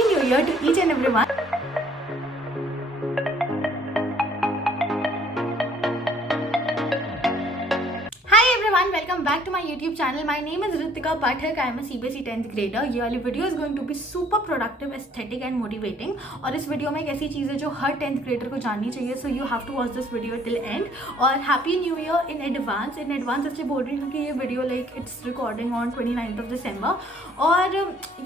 Happy New Year to each and everyone. Welcome back to my YouTube channel. My name is Ritika Pathak. I am a CBSE 10th grader. ये वाली video is going to be super productive, aesthetic and motivating. और इस वीडियो में एक ऐसी चीज़ है जो हर 10th grader को जाननी चाहिए. So you have to watch this video till end. और Happy New Year in advance. In advance इसलिए बोल रही हूँ कि ये video like it's recording on 29th of December. और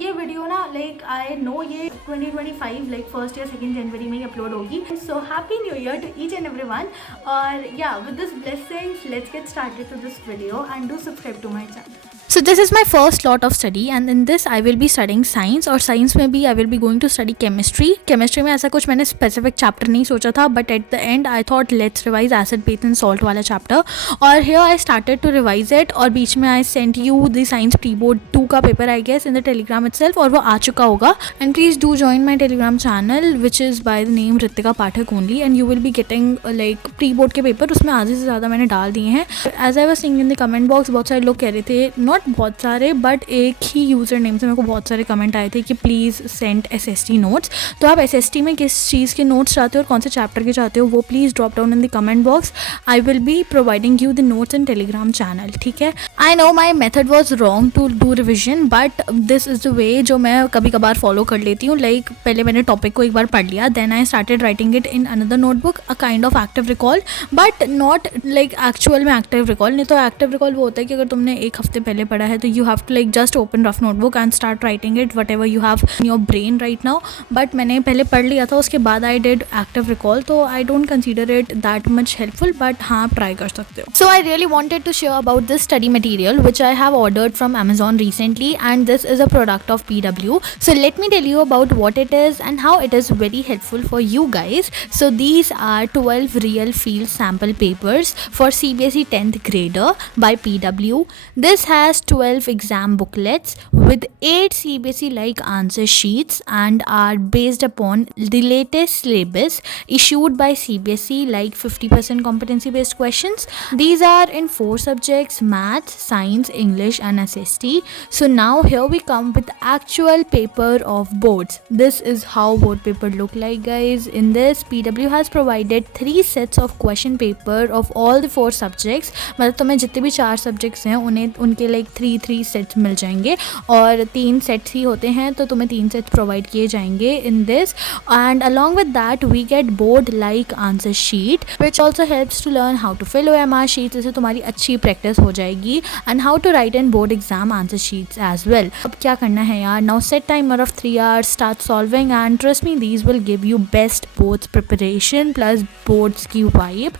ये वीडियो ना like I know ये 2025 like 1st या 2nd जनवरी में ही अपलोड होगी. So Happy New Year to each and everyone. और yeah, with this blessings, let's get started to this video and do subscribe to my channel. So this is my first lot of study and in this I will be studying science और science में भी I will be going to study chemistry. Chemistry में ऐसा कुछ मैंने specific chapter नहीं सोचा था but at the end I thought let's revise acid, base and salt वाला chapter और here I started to revise it और बीच में I sent you the science pre-board 2 का paper I guess in the telegram itself और वो आ चुका होगा and please do join my telegram channel which is by the name Ritika Pathak only and you will be getting like pre-board के paper उसमें आधे से ज़्यादा मैंने डाल दिए हैं. As I was seeing in the comment box बहुत सारे लोग कह रहे थे not बहुत सारे बट एक ही यूज़र नेम से मेरे को बहुत सारे कमेंट आए थे कि प्लीज़ सेंड SST नोट्स. तो आप SST में किस चीज़ के नोट्स चाहते हो और कौन से चैप्टर के चाहते हो वो please drop down in the comment box. I will be providing you the notes in Telegram channel. ठीक है. I know my method was wrong to do revision but this is the way जो मैं कभी कभार फॉलो कर लेती हूँ. लाइक पहले मैंने टॉपिक को एक बार पढ़ लिया then I started writing it in another notebook a kind of active recall but not like actual में एक्टिव रिकॉल. नहीं तो एक्टिव रिकॉल वो होता है कि अगर तुमने एक हफ्ते पहले पढ़ा है तो you have to like just open rough notebook and start writing it whatever you have in your brain right now. but मैंने पहले पढ़ लिया था उसके बाद I did active recall तो I don't consider it that much helpful but हाँ आप try कर सकते हो. So I really wanted to share about this study material which I have ordered from Amazon recently and this is a product of PW. So let me tell you about what it is and how it is very helpful for you guys. So these are 12 real field sample papers for CBSE 10th grader by PW. This has 12 exam booklets with 8 CBSE like answer sheets and are based upon the latest syllabus issued by CBSE like 50% competency based questions. These are in 4 subjects: math, science, English and SST. So now here we come with actual paper of boards. This is how board paper look like guys. In this PW has provided 3 sets of question paper of all the 4 subjects. मतलब तुम्हें जितने भी 4 subjects हैं उन्हें उनके like 3 sets मिल जाएंगे और 3 सेट्स ही होते हैं तो तुम्हें 3 सेट्स प्रोवाइड किए जाएंगे in this and along with that we get board like answer sheet which also helps to learn how to fill OMR sheets. इससे तुम्हारी अच्छी प्रैक्टिस हो जाएगी and how to write in board exam answer sheets as well. अब क्या करना है यार. Now set timer of 3 hours, start solving and trust me these will give you best boards preparation plus boards की vibe.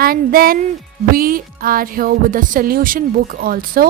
And then we are here with a solution book also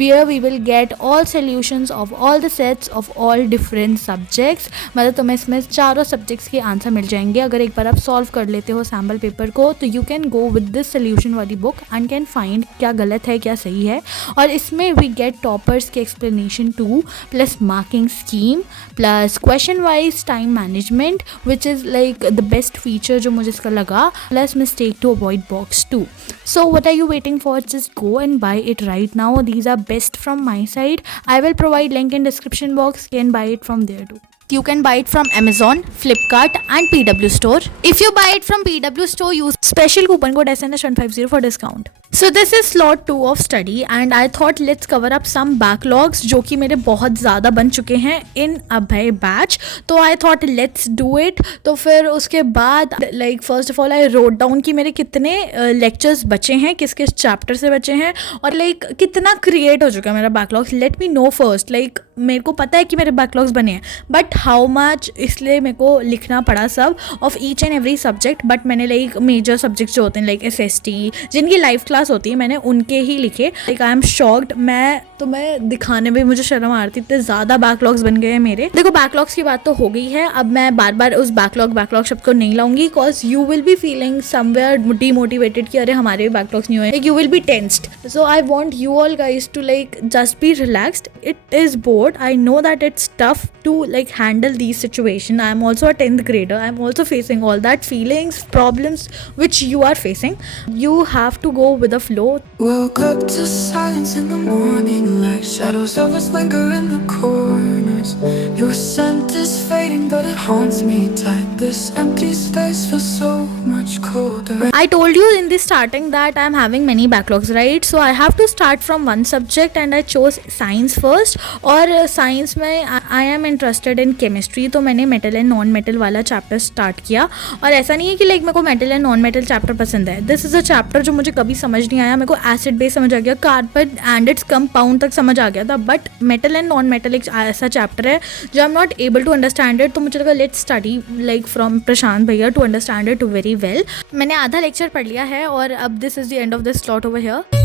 where we will get all solutions of all the sets of all different subjects. मतलब तुम्हें इसमें चारों सब्जेक्ट्स के आंसर मिल जाएंगे. अगर एक बार आप सॉल्व कर लेते हो सैम्पल पेपर को तो you can go with this solution वाली बुक एंड कैन फाइंड क्या गलत है क्या सही है. और इसमें वी गेट टॉपर्स के explanation too plus marking scheme plus question wise time management which is like the best feature जो मुझे इसका लगा plus mistake to avoid box 2. So what are you waiting for? Just go and buy it right now. These are best from my side. I will provide link in description box. You can buy it from there too. You can buy it from Amazon, Flipkart and PW Store. If you buy it from PW Store, use special coupon code SNS150 for discount. So this is slot 2 of study and I thought let's cover up some backlogs जो कि मेरे बहुत ज़्यादा बन चुके हैं in अभय बैच. तो I thought let's do it. तो फिर उसके बाद like first of all I wrote down कि मेरे कितने lectures बचे हैं किस किस chapter से बचे हैं और like कितना create हो चुका है मेरा backlogs. Let me know first like मेरे को पता है कि मेरे backlogs बने हैं but how much इसलिए मेरे को लिखना पड़ा सब of each and every subject. but मैंने like major subjects जो होते हैं like SST जिनकी live class होती है मैंने उनके ही लिखे. Like I am shocked. मैं तुम्हें दिखाने में मुझे शर्म आ रही थी इतने ज़्यादा बैकलॉग्स बन गए हैं मेरे. देखो बैकलॉग्स की बात तो हो गई है. अब मैं बार बार उस बैकलॉग शब्द को नहीं लाऊंगी because you will be feeling somewhere demotivated कि अरे हमारे भी बैकलॉग्स नहीं हुए. Like you will be tensed. So I want you all guys to like just be relaxed. It is board. I know that it's tough to like handle these situation. I am also a 10th grader. I am also facing all that feelings problems which you are facing. You have to go with the flow. Woke up to silence in the morning light. Shadows of us linger in the corners. Your scent is fading. haunts me tight. This empty space feels so much colder. I told you in the starting that I am having many backlogs, right? So I have to start from one subject and I chose science first. और science में I am interested in chemistry, तो मैंने metal and non metal वाला chapter start किया. और ऐसा नहीं है कि like मेरे को metal and non metal chapter पसंद है. This is a chapter जो मुझे कभी समझ नहीं आया. मेरे को acid base समझ आ गया, carbon and its compound तक समझ आ गया था. But metal and non metal एक ऐसा chapter है जो I'm not able to understand it. तो मुझे लगा let's study like from प्रशांत भैया to understand it very well. मैंने आधा लेक्चर पढ़ लिया है और अब this is the end of this slot over here.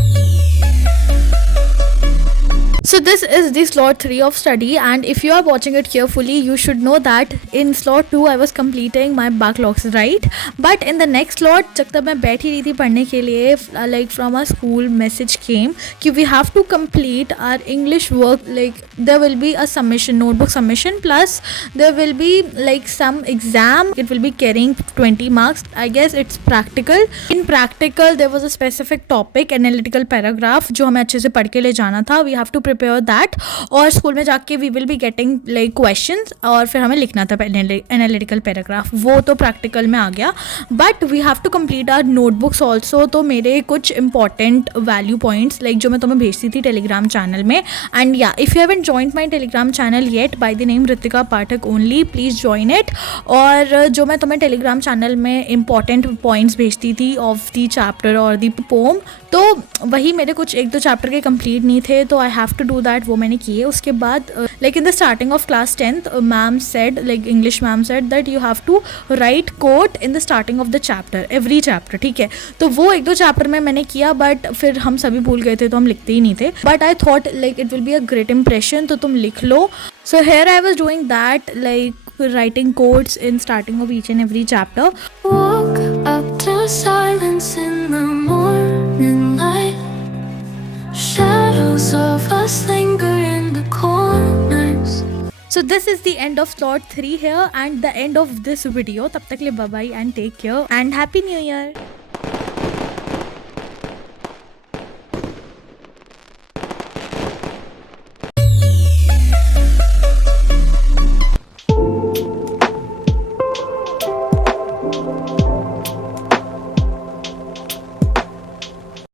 So this is the slot 3 of study, and if you are watching it carefully, you should know that in slot 2 I was completing my backlogs, right? But in the next slot, जब तक मैं बैठी रही थी पढ़ने के लिए, like from our school message came कि we have to complete our English work, like there will be a submission, notebook submission, plus there will be like some exam. It will be carrying 20 marks. I guess it's practical. In practical there was a specific topic, analytical paragraph, जो हमें अच्छे से पढ़ के ले जाना था. We have to prepare that, और स्कूल में जाके we will be getting like questions और फिर हमें लिखना था एनालिटिकल पैराग्राफ. वो तो प्रैक्टिकल में आ गया, but we have to complete our notebooks also. तो मेरे कुछ इंपॉर्टेंट वैल्यू पॉइंट्स लाइक जो मैं तुम्हें भेजती थी टेलीग्राम चैनल में. एंड या if you haven't joined my Telegram channel yet by the name Ritika Pathak only, please join it. और जो मैं तुम्हें टेलीग्राम चैनल में इंपॉर्टेंट पॉइंट्स भेजती थी ऑफ द चैप्टर और द पोम, तो वही मेरे कुछ 1-2 चैप्टर के कंप्लीट नहीं थे, तो I have to do that. वो मैंने किए. उसके बाद like in the starting of class 10th ma'am said, like English ma'am said that you have to write quote in the starting of the chapter, every chapter. ठीक है, तो वो 1-2 चैप्टर में मैंने किया, बट फिर हम सभी भूल गए थे तो हम लिखते ही नहीं थे. But I thought like it will be a great impression, तो तुम लिख लो. So here I was doing that, like writing quotes in starting of each and every chapter. Woke up to silence in the morning light. Shadows of us linger in the corners. So this is the end of slot 3 here and the end of this video. तब तक ले bye bye and take care and happy new year.